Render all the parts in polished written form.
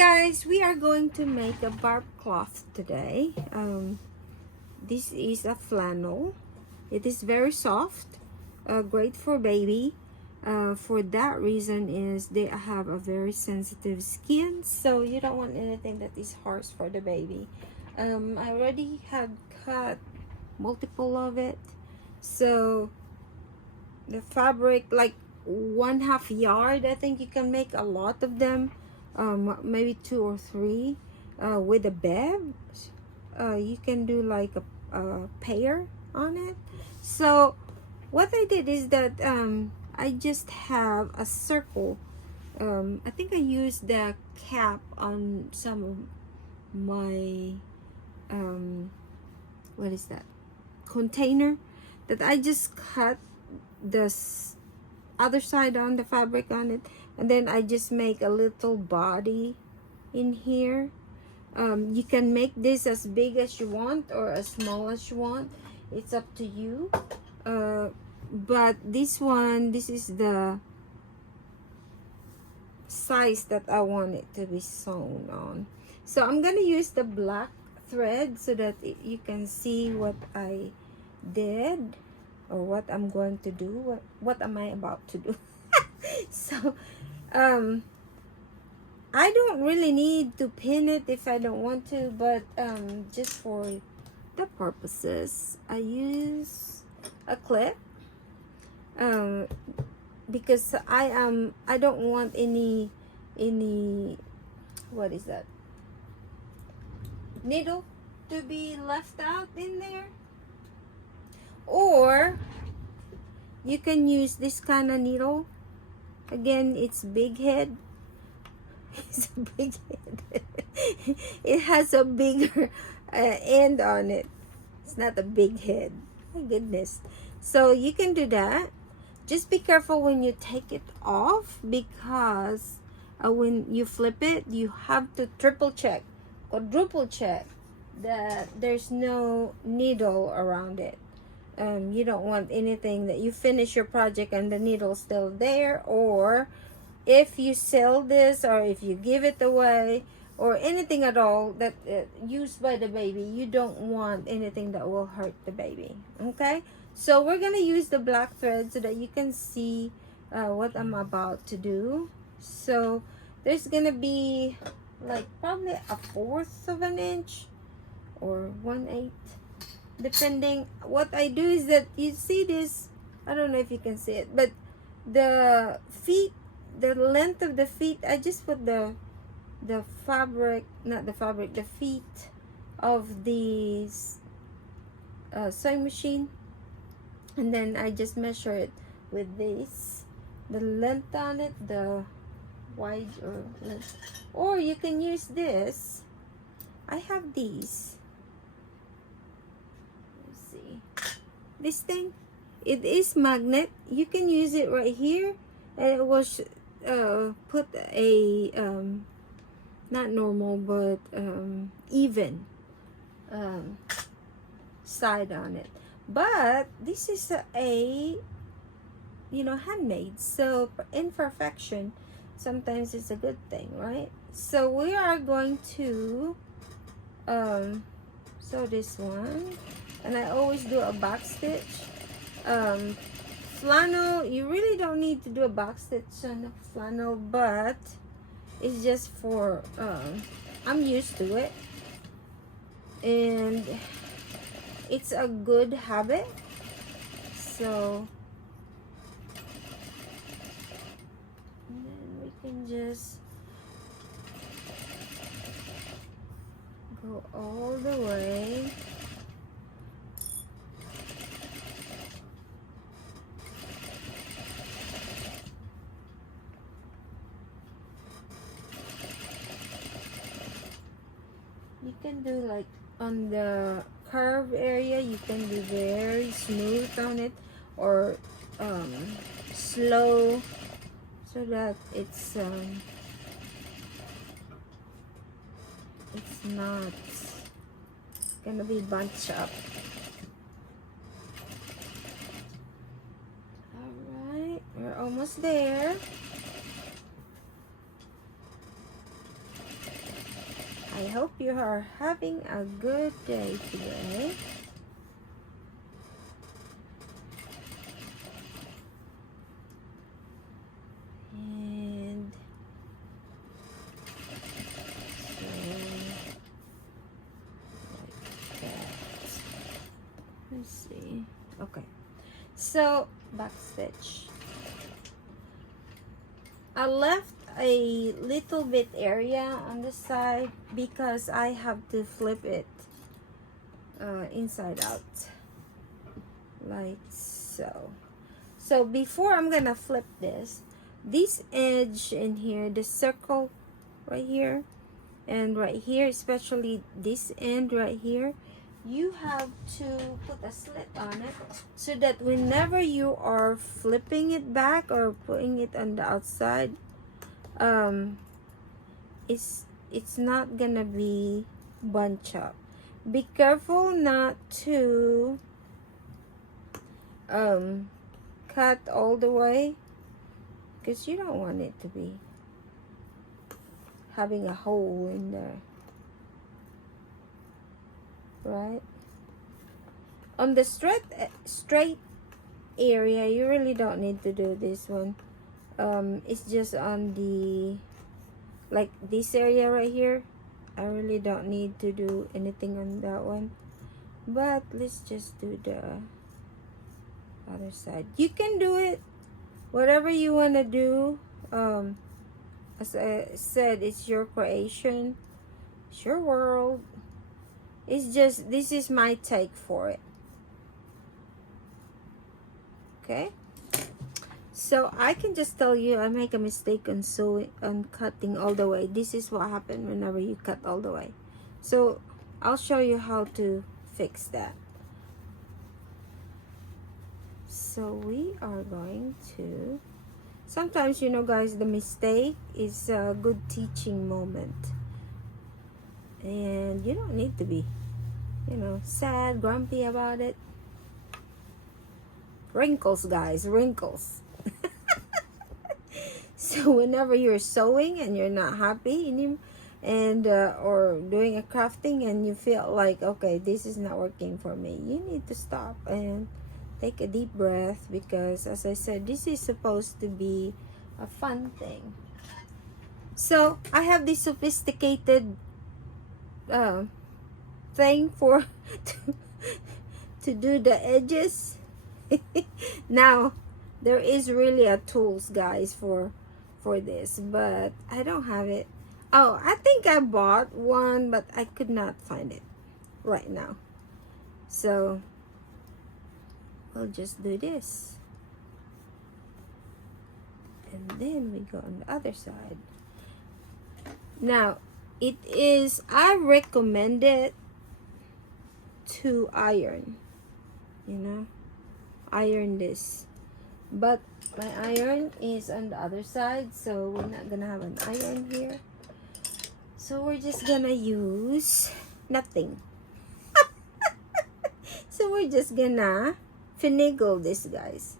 Guys, we are going to make a barb cloth today. This is a flannel. It is very soft, great for baby. For that reason is they have a very sensitive skin, so you don't want anything that is harsh for the baby. I already had cut multiple of it, so the fabric like 1/2 yard. I think you can make a lot of them. Maybe 2 or 3 with a beb. You can do like a pair on it. So what I did is that I just have a circle. I think I used the cap on some of my what is that container that I just cut the other side on the fabric on it, and then I just make a little body in here. You can make this as big as you want or as small as you want. It's up to you. But this is the size that I want it to be sewn on. So I'm gonna use the black thread so that you can see what I did or what I'm going to do. What am I about to do? So I don't really need to pin it if I don't want to, but just for the purposes I use a clip because I don't want any what is that needle to be left out in there. Or you can use this kind of needle. Again, it's big head. It's a big head. It has a bigger end on it. It's not a big head. My goodness. So you can do that. Just be careful when you take it off, because when you flip it, you have to triple check, quadruple check that there's no needle around it. You don't want anything that you finish your project and the needle still there, or if you sell this or if you give it away or anything at all that used by the baby, you don't want anything that will hurt the baby. Okay, so we're gonna use the black thread so that you can see what I'm about to do. So there's gonna be like probably 1/4 of an inch or 1/8, depending. What I do is that you see this, I don't know if you can see it, but the feet, the length of the feet, I just put the fabric, not the fabric, the feet of the sewing machine, and then I just measure it with this, the length on it, the wide or length. Or you can use this. I have these. This thing, it is magnet. You can use it right here, and it will put a not normal but even side on it. But this is a handmade, so imperfection sometimes it's a good thing, right? So we are going to sew this one. And I always do a back stitch. Flannel, you really don't need to do a back stitch on the flannel, but it's just for I'm used to it, and it's a good habit. So and then we can just go all the way. You can do like on the curve area, you can be very smooth on it, or slow, so that it's not gonna be bunched up. All right, we're almost there. hope you are having a good day today. And so, like that. Let's see. Okay. So, back stitch. I left a little bit area on the side because I have to flip it inside out, like so. So before I'm gonna flip this edge in here, the circle right here and right here, especially this end right here, you have to put a slit on it so that whenever you are flipping it back or putting it on the outside, it's not gonna be bunch up. Be careful not to cut all the way, because you don't want it to be having a hole in there, right? On the straight area, you really don't need to do this one. It's just on the, like this area right here, I really don't need to do anything on that one. But let's just do the other side. You can do it whatever you want to do. As I said, it's your creation, it's your world. It's just, this is my take for it. Okay, so I can just tell you, I make a mistake on sewing, on cutting all the way. This is what happened whenever you cut all the way. So I'll show you how to fix that. So we are going to, sometimes, you know guys, the mistake is a good teaching moment. And you don't need to be, you know, sad, grumpy about it. Wrinkles, guys, wrinkles. So whenever you're sewing and you're not happy and or doing a crafting and you feel like, okay, this is not working for me, you need to stop and take a deep breath, because as I said, this is supposed to be a fun thing. So I have this sophisticated thing for to do the edges. Now there is really a tools, guys, for this, but I don't have it. Oh, I think I bought one, but I could not find it right now. So we'll just do this, and then we go on the other side. Now it is, I recommend it to iron, you know, iron this, but my iron is on the other side, so we're not gonna have an iron here, so we're just gonna use nothing. So we're just gonna finagle this, guys.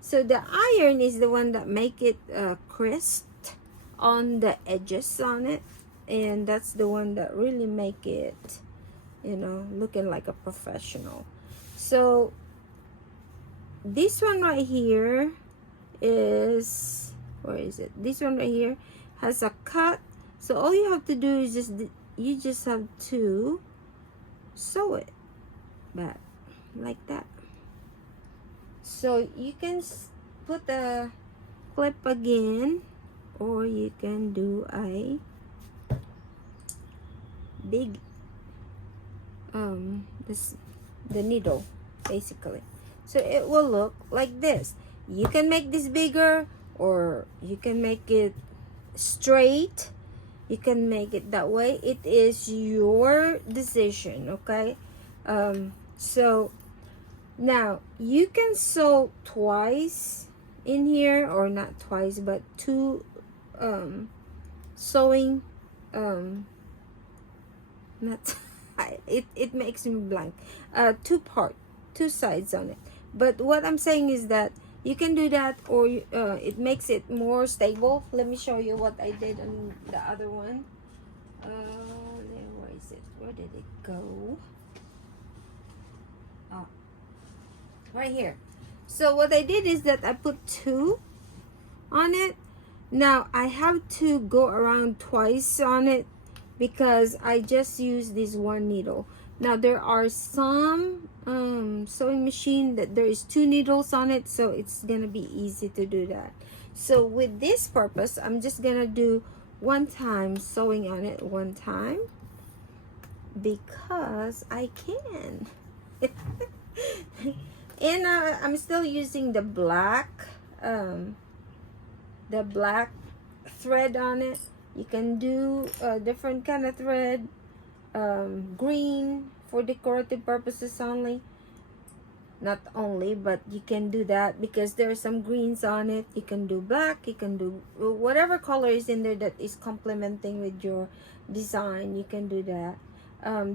So the iron is the one that make it crisp on the edges on it, and that's the one that really make it, you know, looking like a professional. So this one right here is, where is it? This one right here has a cut, so all you have to do is you just have to sew it back like that. So you can put a clip again, or you can do a big the needle basically, so it will look like this. You can make this bigger, or you can make it straight, you can make it that way. It is your decision, okay? So now you can sew twice in here, or not twice, but two sewing not it makes me blank, two sides on it. But what I'm saying is that you can do that, or it makes it more stable. Let me show you what I did on the other one. is it? Where did it go? Oh, right here. So what I did is that I put 2 on it. Now I have to go around twice on it because I just used this 1 needle. Now there are some sewing machine that there is 2 needles on it, so it's gonna be easy to do that. So with this purpose, I'm just gonna do 1 time sewing on it 1 time because I can. And I'm still using the black thread on it. You can do a different kind of thread, green for decorative purposes only. Not only, but you can do that because there are some greens on it. You can do black, you can do whatever color is in there that is complementing with your design. You can do that.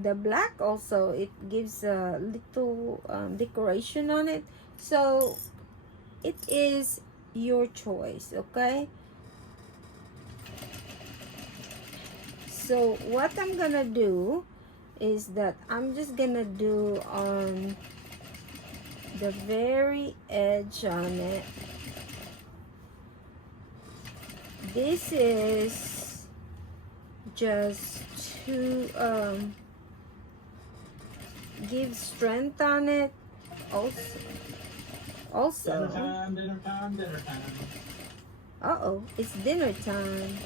The black also, it gives a little decoration on it, so it is your choice. Okay, so what I'm gonna do is that I'm just gonna do on the very edge on it. This is just to give strength on it. Also Dinner time, dinner time, dinner time. uh-oh, it's dinner time.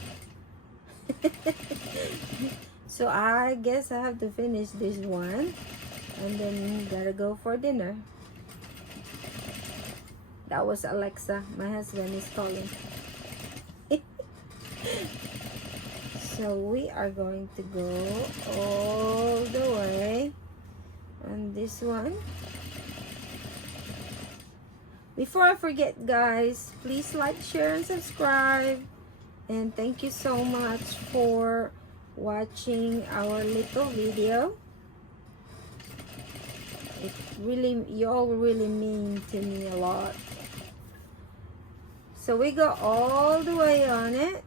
So I guess I have to finish this one and then gotta go for dinner. That was Alexa, my husband is calling. So we are going to go all the way on this one. Before I forget, guys, please like, share, and subscribe. And thank you so much for watching our little video. It really, you all really mean to me a lot. So we go all the way on it.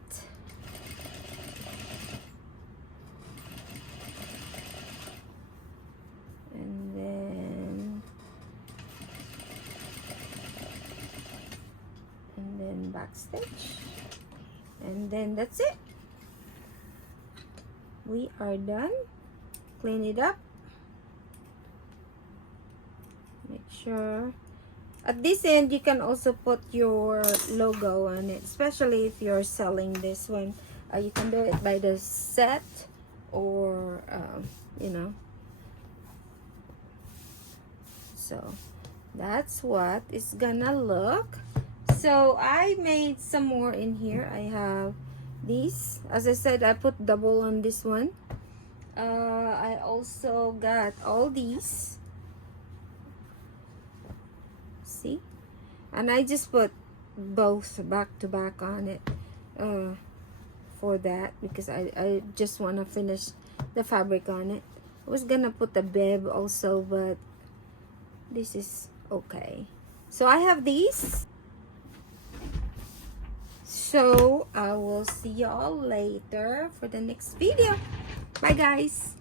And then back stitch. And then that's it. We are done. Clean it up. Make sure at this end you can also put your logo on it, especially if you're selling this one. You can do it by the set or you know. So that's what it's gonna look. So I made some more in here. I have these. As I said, I put double on this one. I also got all these. See? And I just put both back to back on it for that because I just want to finish the fabric on it. I was gonna put a bib also, but this is okay. So I have these. So I will see y'all later for the next video. Bye guys.